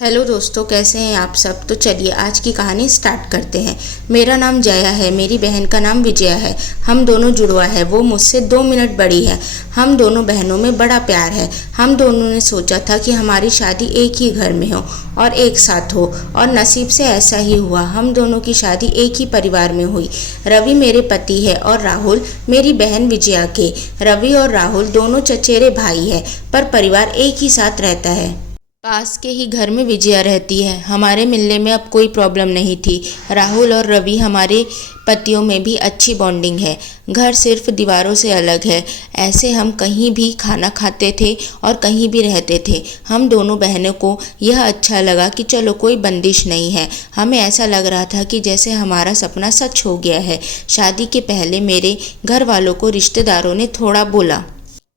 Hello दोस्तों, कैसे हैं आप सब। तो चलिए आज की कहानी स्टार्ट करते हैं। मेरा नाम जया है, मेरी बहन का नाम विजया है। हम दोनों जुड़वा है। वो मुझसे 2 मिनट बड़ी है। हम दोनों बहनों में बड़ा प्यार है। हम दोनों ने सोचा था कि हमारी शादी एक ही घर में हो और एक साथ हो, और नसीब से ऐसा ही हुआ। हम दोनों की शादी एक ही परिवार में हुई। रवि मेरे पति है और राहुल मेरी बहन विजया के। रवि और राहुल दोनों चचेरे भाई है, पर परिवार एक ही साथ रहता है। पास के ही घर में विजया रहती है। हमारे मिलने में अब कोई प्रॉब्लम नहीं थी। राहुल और रवि हमारे पतियों में भी अच्छी बॉन्डिंग है। घर सिर्फ दीवारों से अलग है। ऐसे हम कहीं भी खाना खाते थे और कहीं भी रहते थे। हम दोनों बहनों को यह अच्छा लगा कि चलो कोई बंदिश नहीं है। हमें ऐसा लग रहा था कि जैसे हमारा सपना सच हो गया है। शादी के पहले मेरे घर वालों को रिश्तेदारों ने थोड़ा बोला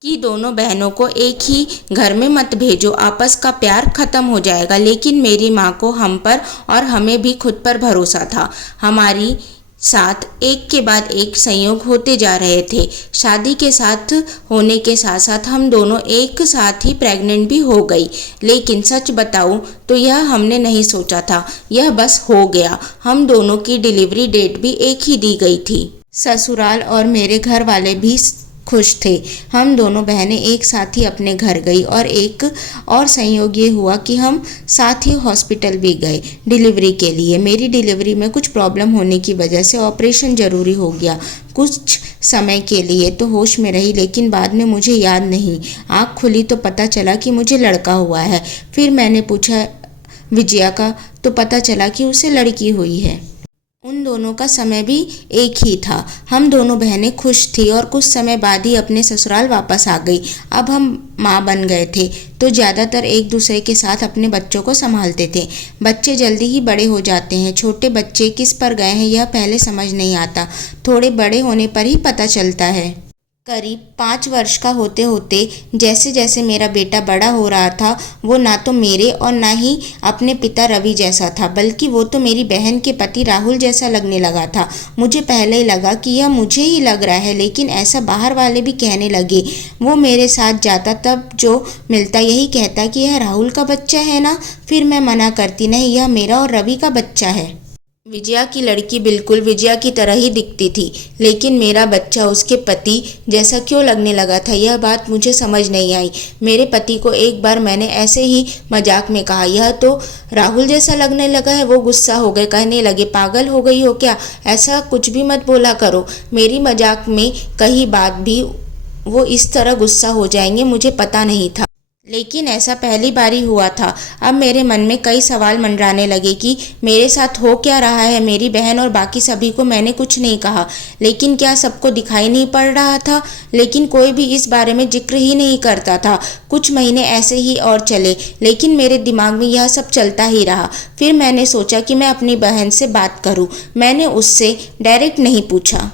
कि दोनों बहनों को एक ही घर में मत भेजो, आपस का प्यार खत्म हो जाएगा। लेकिन मेरी माँ को हम पर और हमें भी खुद पर भरोसा था। हमारी साथ एक के बाद एक संयोग होते जा रहे थे। शादी के साथ होने के साथ साथ हम दोनों एक साथ ही प्रेग्नेंट भी हो गई। लेकिन सच बताऊं तो यह हमने नहीं सोचा था, यह बस हो गया। हम दोनों की डिलीवरी डेट भी एक ही दी गई थी। ससुराल और मेरे घर वाले भी खुश थे। हम दोनों बहनें एक साथ ही अपने घर गई, और एक और संयोग ये हुआ कि हम साथ ही हॉस्पिटल भी गए डिलीवरी के लिए। मेरी डिलीवरी में कुछ प्रॉब्लम होने की वजह से ऑपरेशन ज़रूरी हो गया। कुछ समय के लिए तो होश में रही, लेकिन बाद में मुझे याद नहीं। आँख खुली तो पता चला कि मुझे लड़का हुआ है। फिर मैंने पूछा विजया का, तो पता चला कि उसे लड़की हुई है। उन दोनों का समय भी एक ही था। हम दोनों बहनें खुश थी और कुछ समय बाद ही अपने ससुराल वापस आ गई। अब हम माँ बन गए थे तो ज़्यादातर एक दूसरे के साथ अपने बच्चों को संभालते थे। बच्चे जल्दी ही बड़े हो जाते हैं। छोटे बच्चे किस पर गए हैं यह पहले समझ नहीं आता, थोड़े बड़े होने पर ही पता चलता है। करीब 5 वर्ष का होते होते जैसे जैसे मेरा बेटा बड़ा हो रहा था, वो ना तो मेरे और ना ही अपने पिता रवि जैसा था, बल्कि वो तो मेरी बहन के पति राहुल जैसा लगने लगा था। मुझे पहले ही लगा कि यह मुझे ही लग रहा है, लेकिन ऐसा बाहर वाले भी कहने लगे। वो मेरे साथ जाता तब जो मिलता यही कहता कि यह राहुल का बच्चा है ना। फिर मैं मना करती, नहीं यह मेरा और रवि का बच्चा है। विजया की लड़की बिल्कुल विजया की तरह ही दिखती थी, लेकिन मेरा बच्चा उसके पति जैसा क्यों लगने लगा था, यह बात मुझे समझ नहीं आई। मेरे पति को एक बार मैंने ऐसे ही मजाक में कहा, यह तो राहुल जैसा लगने लगा है। वो गुस्सा हो गए, कहने लगे पागल हो गई हो क्या, ऐसा कुछ भी मत बोला करो। मेरी मजाक में कही बात भी वो इस तरह गुस्सा हो जाएंगे मुझे पता नहीं था, लेकिन ऐसा पहली बार ही हुआ था। अब मेरे मन में कई सवाल मंडराने लगे कि मेरे साथ हो क्या रहा है। मेरी बहन और बाकी सभी को मैंने कुछ नहीं कहा, लेकिन क्या सबको दिखाई नहीं पड़ रहा था। लेकिन कोई भी इस बारे में जिक्र ही नहीं करता था। कुछ महीने ऐसे ही और चले, लेकिन मेरे दिमाग में यह सब चलता ही रहा। फिर मैंने सोचा कि मैं अपनी बहन से बात करूं। मैंने उससे डायरेक्ट नहीं पूछा,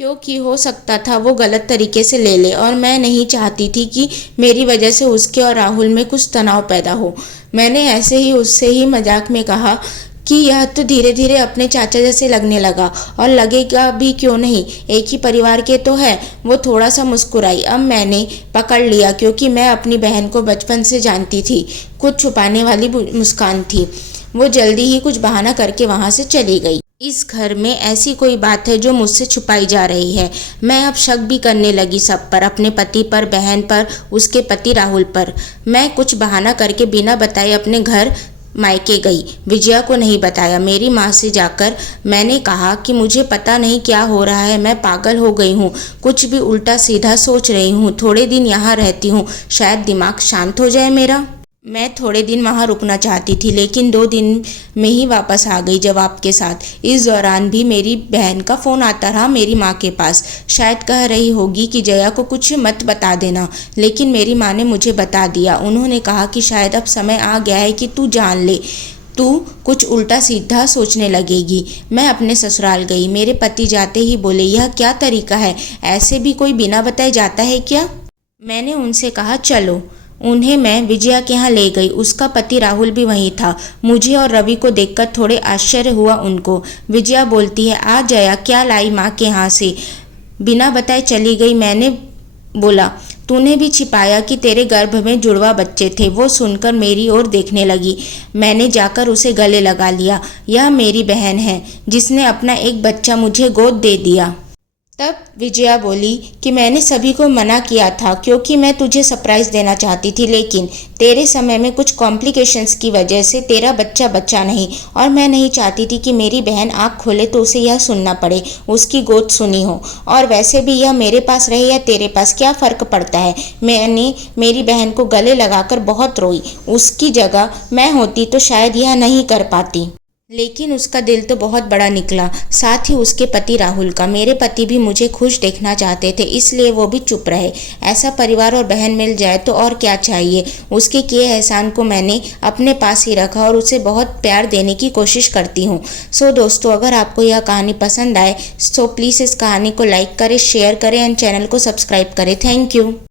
क्योंकि हो सकता था वो गलत तरीके से ले ले, और मैं नहीं चाहती थी कि मेरी वजह से उसके और राहुल में कुछ तनाव पैदा हो। मैंने ऐसे ही उससे ही मजाक में कहा कि यह तो धीरे धीरे अपने चाचा जैसे लगने लगा, और लगेगा भी क्यों नहीं, एक ही परिवार के तो है। वो थोड़ा सा मुस्कुराई। अब मैंने पकड़ लिया, क्योंकि मैं अपनी बहन को बचपन से जानती थी। कुछ छुपाने वाली मुस्कान थी। वो जल्दी ही कुछ बहाना करके वहाँ से चली गई। इस घर में ऐसी कोई बात है जो मुझसे छुपाई जा रही है। मैं अब शक भी करने लगी सब पर, अपने पति पर, बहन पर, उसके पति राहुल पर। मैं कुछ बहाना करके बिना बताए अपने घर मायके गई। विजया को नहीं बताया। मेरी माँ से जाकर मैंने कहा कि मुझे पता नहीं क्या हो रहा है, मैं पागल हो गई हूँ, कुछ भी उल्टा सीधा सोच रही हूँ। थोड़े दिन यहाँ रहती हूँ, शायद दिमाग शांत हो जाए मेरा। मैं थोड़े दिन वहाँ रुकना चाहती थी, लेकिन 2 दिन में ही वापस आ गई जवाब के साथ। इस दौरान भी मेरी बहन का फ़ोन आता रहा मेरी माँ के पास। शायद कह रही होगी कि जया को कुछ मत बता देना, लेकिन मेरी माँ ने मुझे बता दिया। उन्होंने कहा कि शायद अब समय आ गया है कि तू जान ले, तू कुछ उल्टा सीधा सोचने लगेगी। मैं अपने ससुराल गई। मेरे पति जाते ही बोले, यह क्या तरीका है, ऐसे भी कोई बिना बताए जाता है क्या। मैंने उनसे कहा चलो। उन्हें मैं विजया के यहाँ ले गई। उसका पति राहुल भी वहीं था। मुझे और रवि को देखकर थोड़े आश्चर्य हुआ उनको। विजया बोलती है, आ जया, क्या लाई माँ के यहाँ से, बिना बताए चली गई। मैंने बोला, तूने भी छिपाया कि तेरे गर्भ में जुड़वा बच्चे थे। वो सुनकर मेरी ओर देखने लगी। मैंने जाकर उसे गले लगा लिया। यह मेरी बहन है जिसने अपना एक बच्चा मुझे गोद दे दिया। तब विजया बोली कि मैंने सभी को मना किया था क्योंकि मैं तुझे सरप्राइज़ देना चाहती थी, लेकिन तेरे समय में कुछ कॉम्प्लिकेशंस की वजह से तेरा बच्चा बचा नहीं और मैं नहीं चाहती थी कि मेरी बहन आँख खोले तो उसे यह सुनना पड़े, उसकी गोद सुनी हो। और वैसे भी यह मेरे पास रहे या तेरे पास क्या फ़र्क पड़ता है। मैंने मेरी बहन को गले लगाकर बहुत रोई। उसकी जगह मैं होती तो शायद यह नहीं कर पाती, लेकिन उसका दिल तो बहुत बड़ा निकला, साथ ही उसके पति राहुल का। मेरे पति भी मुझे खुश देखना चाहते थे, इसलिए वो भी चुप रहे। ऐसा परिवार और बहन मिल जाए तो और क्या चाहिए। उसके किए एहसान को मैंने अपने पास ही रखा और उसे बहुत प्यार देने की कोशिश करती हूँ। सो दोस्तों, अगर आपको यह कहानी पसंद आए तो प्लीज़ इस कहानी को लाइक करें, शेयर करें एंड चैनल को सब्सक्राइब करें। Thank you.